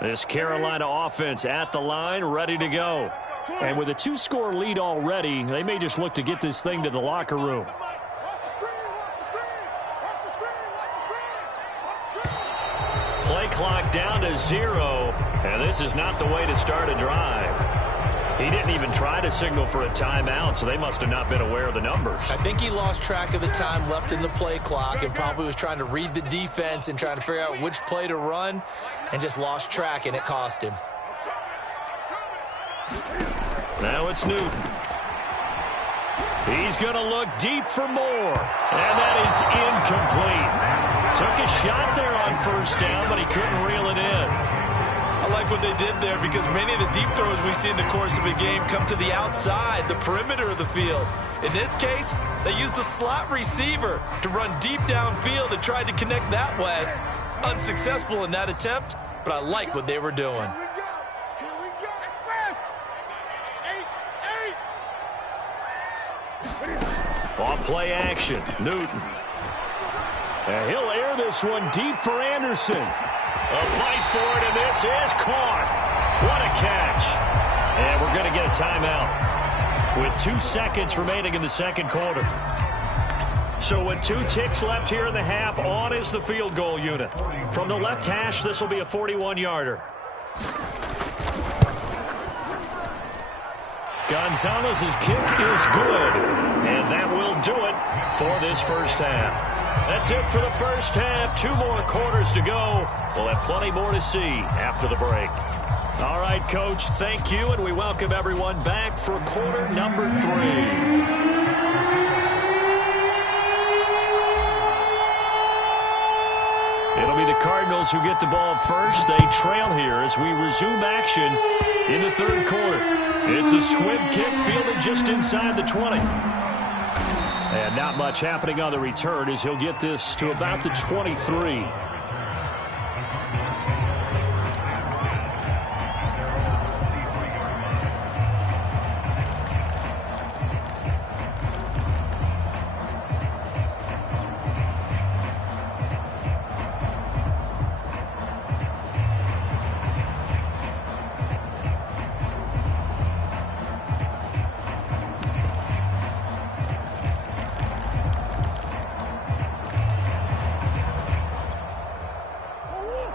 This Carolina offense at the line, ready to go. And with a 2-score lead already, they may just look to get this thing to the locker room. Play clock down to 0, and this is not the way to start a drive. He didn't even try to signal for a timeout, so they must have not been aware of the numbers. I think he lost track of the time left in the play clock and probably was trying to read the defense and trying to figure out which play to run and just lost track, and it cost him. Now it's Newton. He's going to look deep for more, and that is incomplete. Took a shot there on first down, but he couldn't reel it in. I like what they did there because many of the deep throws we see in the course of a game come to the outside, the perimeter of the field. In this case, they used the slot receiver to run deep downfield and tried to connect that way. Unsuccessful in that attempt, but I like what they were doing. Off play action, Newton. And he'll air this one deep for Anderson. A fight for it, and this is caught. What a catch. And we're going to get a timeout with 2 seconds remaining in the second quarter. So with 2 ticks left here in the half, on is the field goal unit. From the left hash, this will be a 41-yarder. Gonzalez's kick is good, and that will do it for this first half. That's it for the first half. 2 more quarters to go. We'll have plenty more to see after the break. All right, Coach, thank you, and we welcome everyone back for quarter number 3. It'll be the Cardinals who get the ball first. They trail here as we resume action in the third quarter. It's a squib kick fielded just inside the 20. And not much happening on the return as he'll get this to about the 23.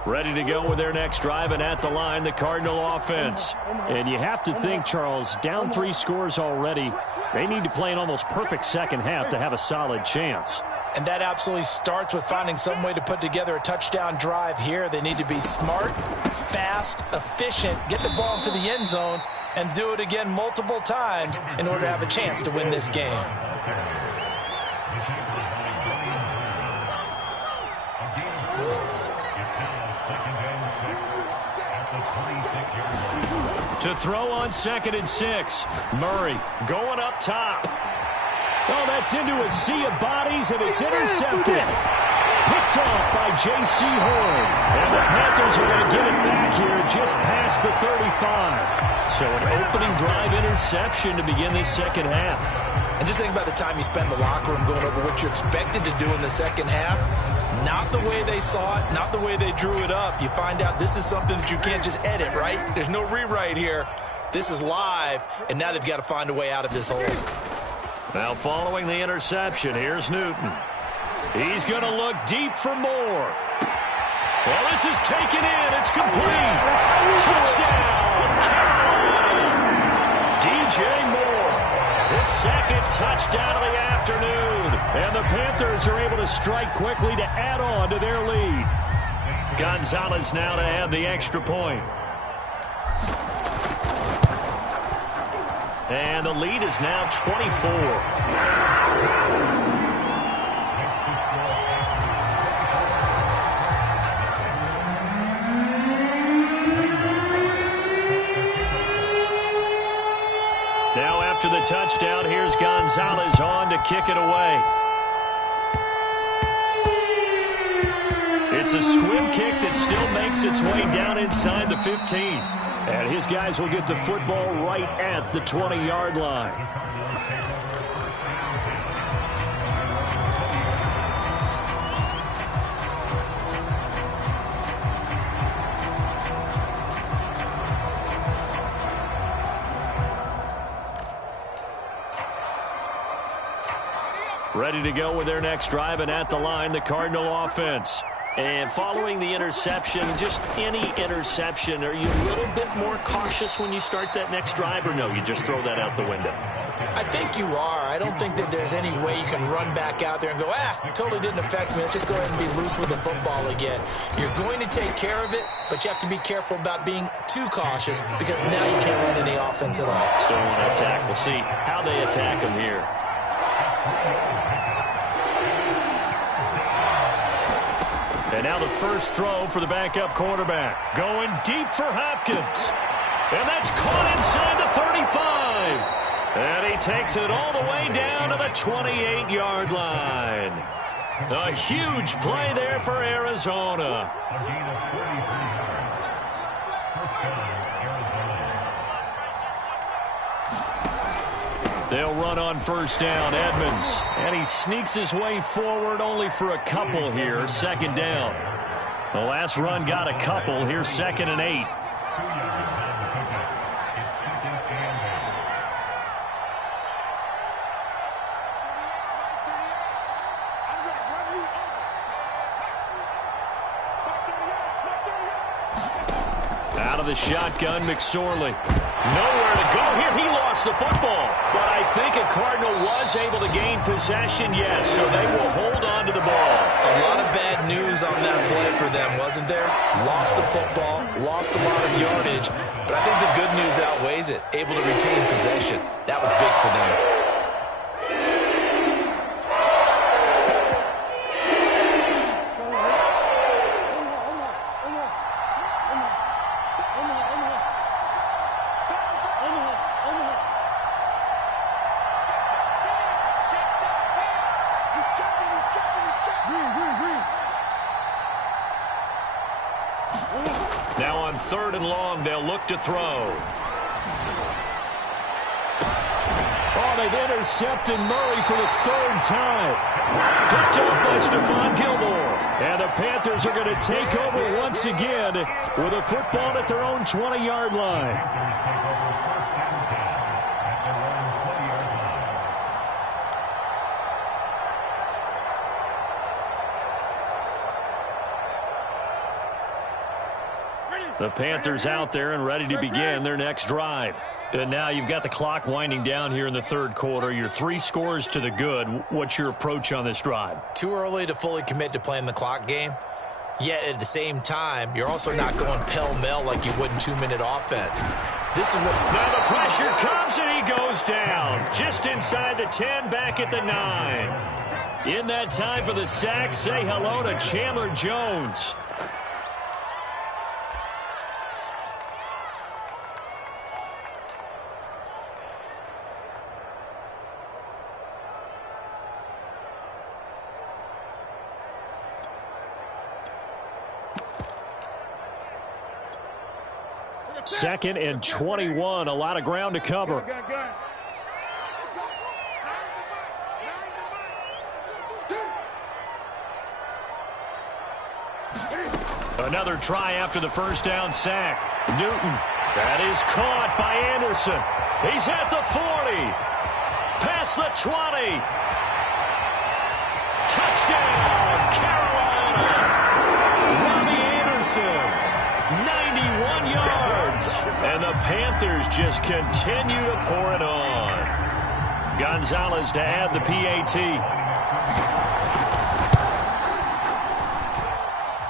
Ready to go with their next drive, and at the line, the Cardinal offense. And you have to think, Charles, down 3 scores already. They need to play an almost perfect second half to have a solid chance. And that absolutely starts with finding some way to put together a touchdown drive here. They need to be smart, fast, efficient, get the ball into the end zone, and do it again multiple times in order to have a chance to win this game. To throw on 2nd and 6. Murray going up top. Oh, that's into a sea of bodies, and it's intercepted. Picked off by J.C. Horn. And the Panthers are going to get it back here just past the 35. So an opening drive interception to begin this second half. And just think about the time you spend in the locker room going over what you expected to do in the second half. Not the way they saw it, not the way they drew it up. You find out this is something that you can't just edit, right? There's no rewrite here. This is live, and now they've got to find a way out of this hole. Now following the interception, here's Newton. He's going to look deep for more. Well, this is taken in. It's complete. Touchdown, Carolina. DJ Moore. His second touchdown of the afternoon. And the Panthers are able to strike quickly to add on to their lead. Gonzalez now to add the extra point. And the lead is now 24. Now after the touchdown, here's Gonzalez on to kick it away. It's a squib kick that still makes its way down inside the 15. And his guys will get the football right at the 20-yard line. Ready to go with their next drive, and at the line, the Cardinal offense. And following the interception, just any interception, are you a little bit more cautious when you start that next drive, or no, you just throw that out the window? I think you are. I don't think that there's any way you can run back out there and go, it totally didn't affect me. Let's just go ahead and be loose with the football again. You're going to take care of it, but you have to be careful about being too cautious because now you can't run any offense at all. Still want to attack. We'll see how they attack him here. And now the first throw for the backup quarterback. Going deep for Hopkins. And that's caught inside the 35. And he takes it all the way down to the 28-yard line. A huge play there for Arizona. They'll run on first down, Edmonds. And he sneaks his way forward only for a couple here, second down. The last run got a couple. Here's 2nd and 8. Out of the shotgun, McSorley. Nowhere to go here. He lost the football. But I think a Cardinal was able to gain possession, yes, so they will hold on to the ball. A lot of bad news on that play for them, wasn't there? Lost the football, lost a lot of yardage, but I think the good news outweighs it. Able to retain possession. That was big for them. Now on 3rd and long, they'll look to throw. Oh, they've intercepted Murray for the 3rd time. Picked off by Stephon Gilmore. And the Panthers are going to take over once again with a football at their own 20-yard line. The Panthers out there and ready to begin their next drive. And now you've got the clock winding down here in the 3rd quarter. You're 3 scores to the good. What's your approach on this drive? Too early to fully commit to playing the clock game. Yet at the same time, you're also not going pell-mell like you would in 2-minute offense. This is what... Now the pressure comes and he goes down. Just inside the 10, back at the 9. In that time for the sack, say hello to Chandler Jones. Second and 21, a lot of ground to cover. Another try after the first down sack. Newton, that is caught by Anderson. He's at the 40, past the 20. Touchdown, Carolina. Robbie Anderson. 91 yards. And the Panthers just continue to pour it on. Gonzalez to add the PAT.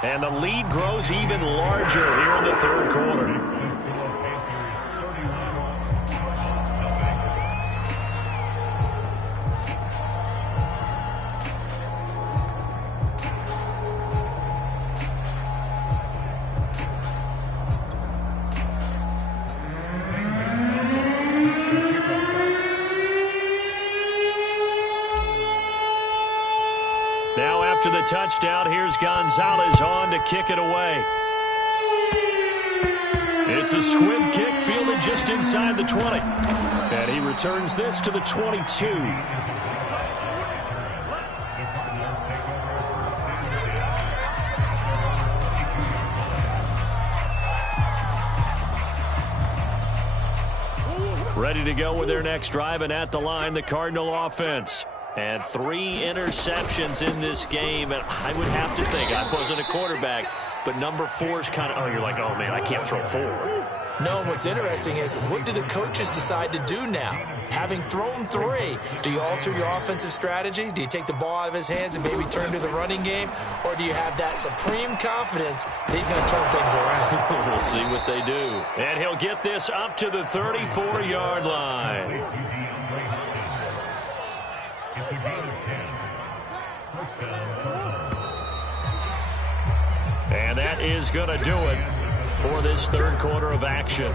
And the lead grows even larger here in the 3rd quarter. Now after the touchdown, here's Gonzalez on to kick it away. It's a squib kick fielded just inside the 20. And he returns this to the 22. Ready to go with their next drive, and at the line, the Cardinal offense. And 3 interceptions in this game. And I would have to think, I wasn't a quarterback, but number 4 is kind of, oh, you're like, oh, man, I can't throw 4. No, and what's interesting is, what do the coaches decide to do now? Having thrown 3, do you alter your offensive strategy? Do you take the ball out of his hands and maybe turn to the running game? Or do you have that supreme confidence that he's going to turn things around? We'll see what they do. And he'll get this up to the 34-yard line. And that is going to do it for this third quarter of action.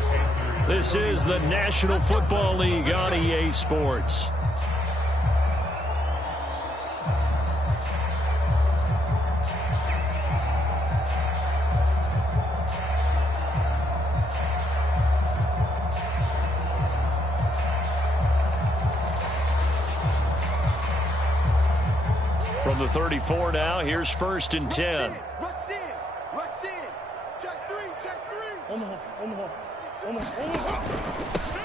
This is the National Football League on EA Sports. From the 34 now, here's 1st and 10.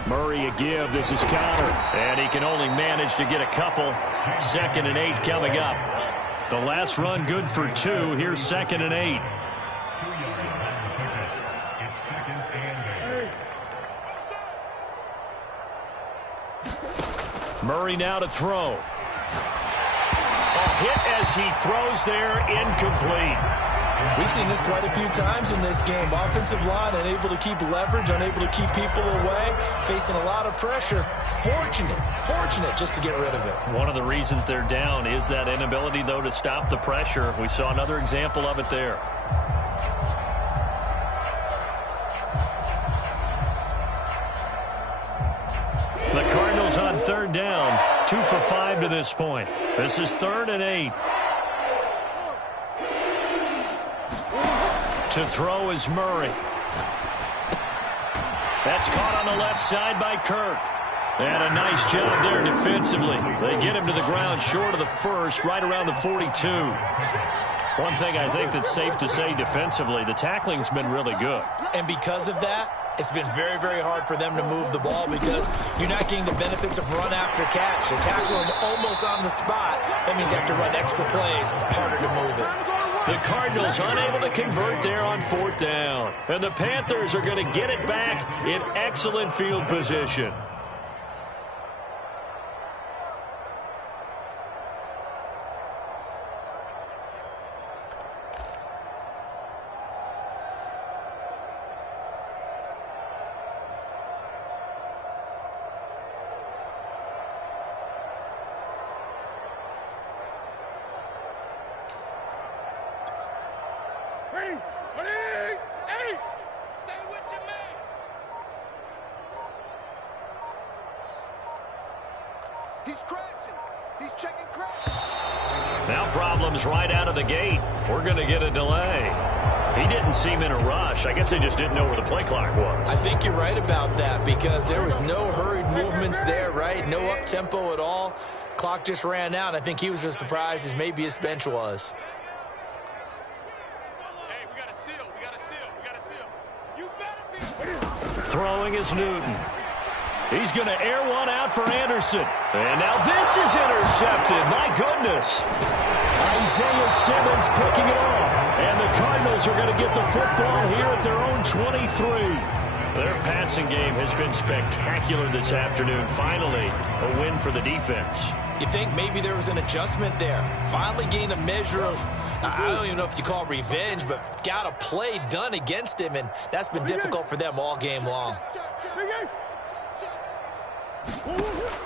Murray a give. This is counter. And he can only manage to get a couple. 2nd and 8 coming up. The last run good for 2. Here's 2nd and 8. Murray now to throw. A hit as he throws there, incomplete. We've seen this quite a few times in this game. Offensive line unable to keep leverage, unable to keep people away, facing a lot of pressure. Fortunate just to get rid of it. One of the reasons they're down is that inability, though, to stop the pressure. We saw another example of it there. The Cardinals on 3rd down. 2 for 5 to this point. This is 3rd and 8. To throw is Murray. That's caught on the left side by Kirk. And a nice job there defensively. They get him to the ground short of the 1st, right around the 42. One thing I think that's safe to say defensively, the tackling's been really good. And because of that, it's been very, very hard for them to move the ball because you're not getting the benefits of run after catch. They tackle him almost on the spot. That means you have to run extra plays, harder to move it. The Cardinals unable to convert there on 4th down. And the Panthers are going to get it back in excellent field position. Now problems right out of the gate. We're going to get a delay. He didn't seem in a rush. I guess they just didn't know where the play clock was. I think you're right about that because there was no hurried movements there, right? No up-tempo at all. Clock just ran out. I think he was as surprised as maybe his bench was. Hey, we got a seal. We got a seal. We got a seal. You better be. Throwing is Newton. He's going to air one out for Anderson. And now this is intercepted. My goodness. Isaiah Simmons picking it off. And the Cardinals are going to get the football here at their own 23. Their passing game has been spectacular this afternoon. Finally, a win for the defense. You think maybe there was an adjustment there. Finally gained a measure of, I don't even know if you call it revenge, but got a play done against him, and that's been difficult for them all game long.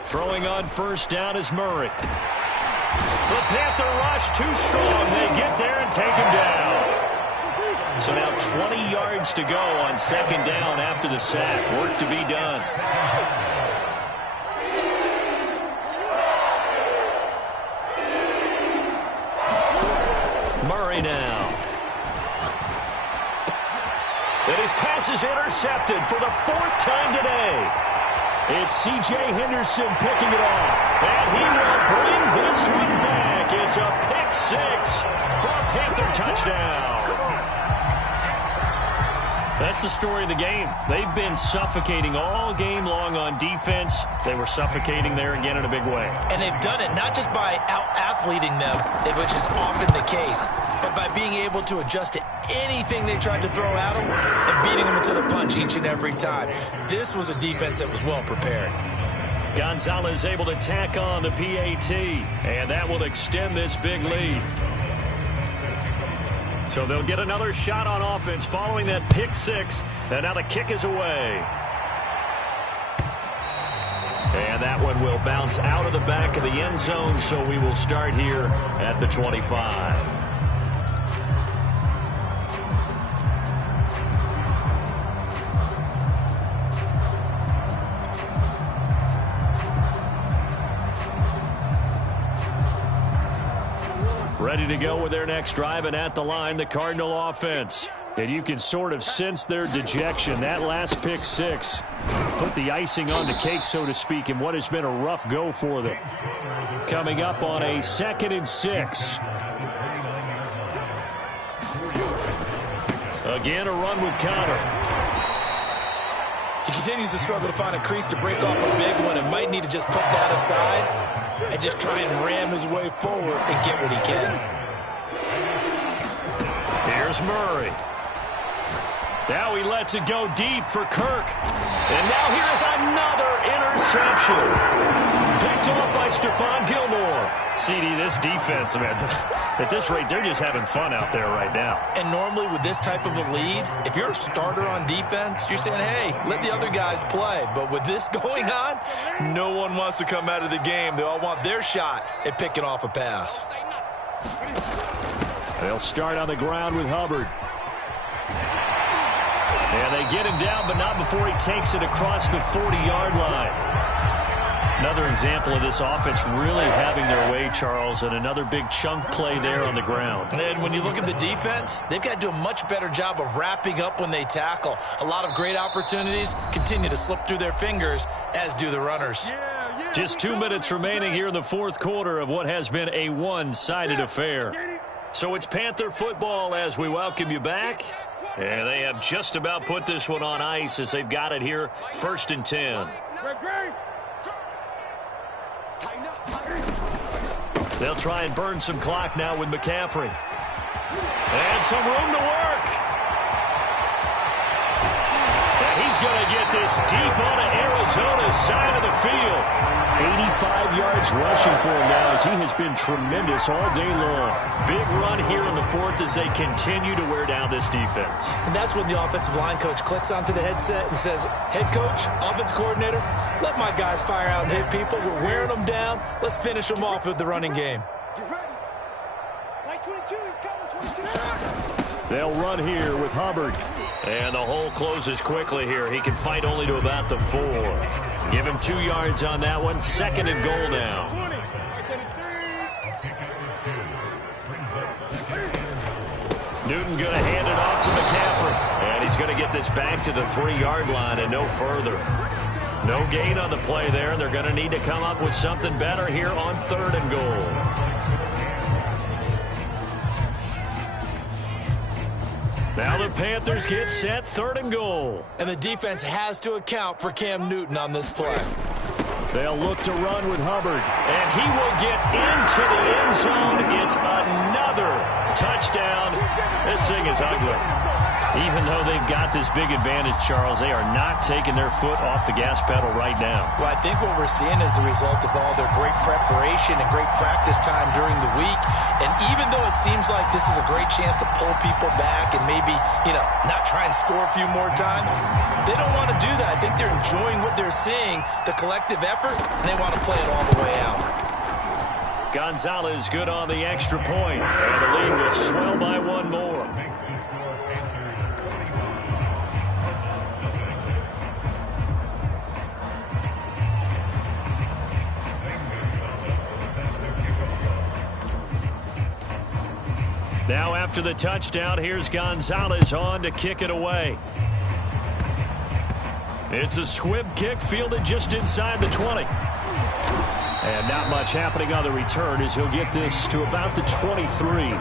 Throwing on 1st down is Murray. The Panther rush too strong. They get there and take him down. So now 20 yards to go on 2nd down after the sack. Work to be done. Murray now. And his pass is intercepted for the 4th time today. It's C.J. Henderson picking it off. And he will bring this one back. It's a pick 6 for a Panther touchdown. That's the story of the game. They've been suffocating all game long on defense. They were suffocating there again in a big way. And they've done it not just by out-athleting them, which is often the case, but by being able to adjust to anything they tried to throw at them and beating them into the punch each and every time. This was a defense that was well prepared. Gonzalez able to tack on the PAT, and that will extend this big lead. So they'll get another shot on offense following that pick six, and now the kick is away. And that one will bounce out of the back of the end zone, so we will start here at the 25. Ready to go with their next drive, and at the line, the Cardinal offense. And you can sort of sense their dejection. That last pick six put the icing on the cake, so to speak, in what has been a rough go for them. Coming up on a 2nd and 6. Again, a run with Connor. He continues to struggle to find a crease to break off a big one and might need to just put that aside and just try and ram his way forward and get what he can. Here's Murray. Now he lets it go deep for Kirk. And now here is another interception. Picked off by Stephon Gilmore. CD, this defense, man, at this rate, they're just having fun out there right now. And normally with this type of a lead, if you're a starter on defense, you're saying, hey, let the other guys play. But with this going on, no one wants to come out of the game. They all want their shot at picking off a pass. They'll start on the ground with Hubbard. And they get him down, but not before he takes it across the 40-yard line. Another example of this offense really having their way, Charles, and another big chunk play there on the ground. And when you look at the defense, they've got to do a much better job of wrapping up when they tackle. A lot of great opportunities continue to slip through their fingers, as do the runners. Just 2 minutes remaining here in the fourth quarter of what has been a one-sided affair. So it's Panther football as we welcome you back. And they have just about put this one on ice as they've got it here, 1st and 10. They'll try and burn some clock now with McCaffrey. And some room to work. And he's going to get this deep onto Arizona's side of the field. 85 yards rushing for him now as he has been tremendous all day long. Big run here in the fourth as they continue to wear down this defense. And that's when the offensive line coach clicks onto the headset and says, head coach, offense coordinator, let my guys fire out and hit people. We're wearing them down. Let's finish them off with the running game. Get ready. Light 22, he's coming, 22. They'll run here with Hubbard. And the hole closes quickly here. He can fight only to about the 4. Give him 2 yards on that one. 2nd and goal now. Newton going to hand it off to McCaffrey. And he's going to get this back to the 3-yard line and no further. No gain on the play there. They're going to need to come up with something better here on 3rd and goal. Now the Panthers get set, 3rd and goal. And the defense has to account for Cam Newton on this play. They'll look to run with Hubbard. And he will get into the end zone. It's another touchdown. This thing is ugly. Even though they've got this big advantage, Charles, they are not taking their foot off the gas pedal right now. Well, I think what we're seeing is the result of all their great preparation and great practice time during the week. And even though it seems like this is a great chance to pull people back and maybe, not try and score a few more times, they don't want to do that. I think they're enjoying what they're seeing, the collective effort, and they want to play it all the way out. Gonzalez good on the extra point, and the lead will swell by 1 more. Now after the touchdown, here's Gonzalez on to kick it away. It's a squib kick fielded just inside the 20. And not much happening on the return as he'll get this to about the 23. 2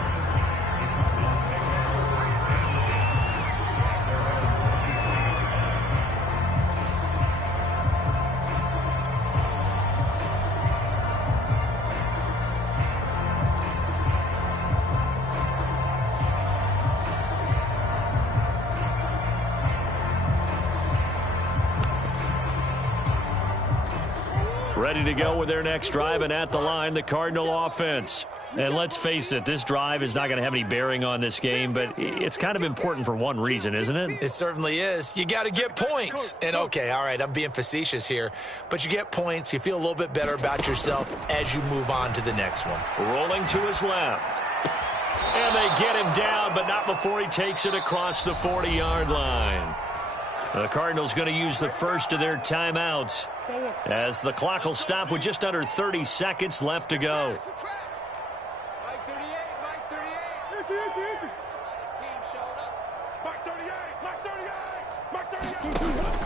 Ready to go with their next drive, and at the line, the Cardinal offense. And let's face it, this drive is not going to have any bearing on this game, but it's kind of important for one reason, isn't it? It certainly is. You got to get points. And, okay, all right, I'm being facetious here, but you get points. You feel a little bit better about yourself as you move on to the next one. Rolling to his left. And they get him down, but not before he takes it across the 40-yard line. The Cardinals going to use the first of their timeouts as the clock will stop with just under 30 seconds left to go.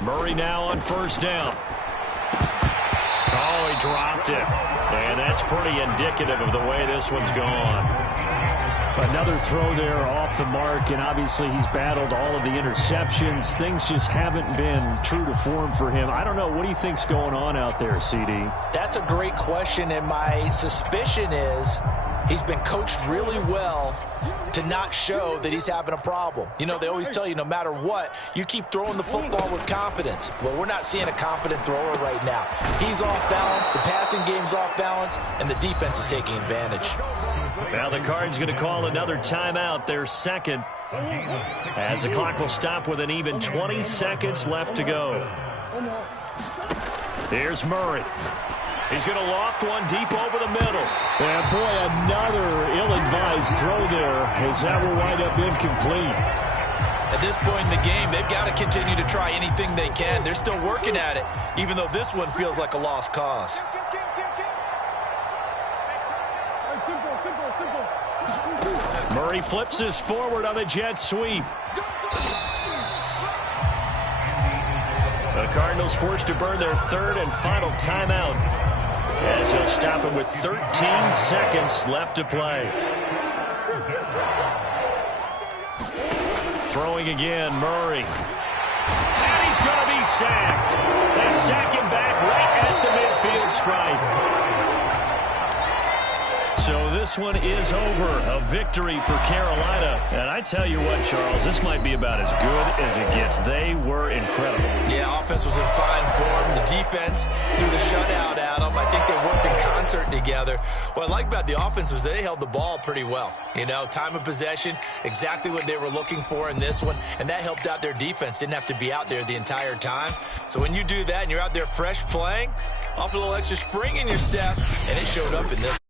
Murray now on first down. Oh, he dropped it. And that's pretty indicative of the way this one's gone. Another throw there off the mark, and obviously he's battled all of the interceptions. Things just haven't been true to form for him. I don't know. What do you think's going on out there, CD? That's a great question, and my suspicion is he's been coached really well to not show that he's having a problem. You know, they always tell you no matter what, you keep throwing the football with confidence. Well, we're not seeing a confident thrower right now. He's off balance, the passing game's off balance, and the defense is taking advantage. Now the Cards going to call another timeout, their second, as the clock will stop with an even 20 seconds left to go. Here's Murray. He's going to loft one deep over the middle. And boy, another ill-advised throw there, as that will wind up incomplete. At this point in the game, they've got to continue to try anything they can. They're still working at it, even though this one feels like a lost cause. Murray flips this forward on a jet sweep. The Cardinals forced to burn their third and final timeout, as he'll stop him with 13 seconds left to play. Throwing again, Murray. And he's going to be sacked. They sack him back right at the midfield stripe. So this one is over. A victory for Carolina. And I tell you what, Charles, this might be about as good as it gets. They were incredible. Yeah, offense was in fine form. The defense threw the shutout at them. I think they worked in concert together. What I like about the offense was they held the ball pretty well. You know, time of possession, exactly what they were looking for in this one. And that helped out their defense. Didn't have to be out there the entire time. So when you do that and you're out there fresh playing, off a little extra spring in your step, and it showed up in this.